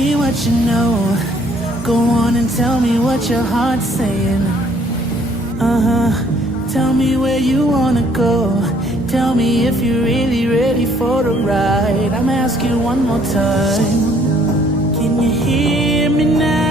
me what you know. Go on and tell me what your heart's saying. Tell me where you wanna go. Tell me if you're really ready for the ride. I'ma ask you one more time. Can you hear me now?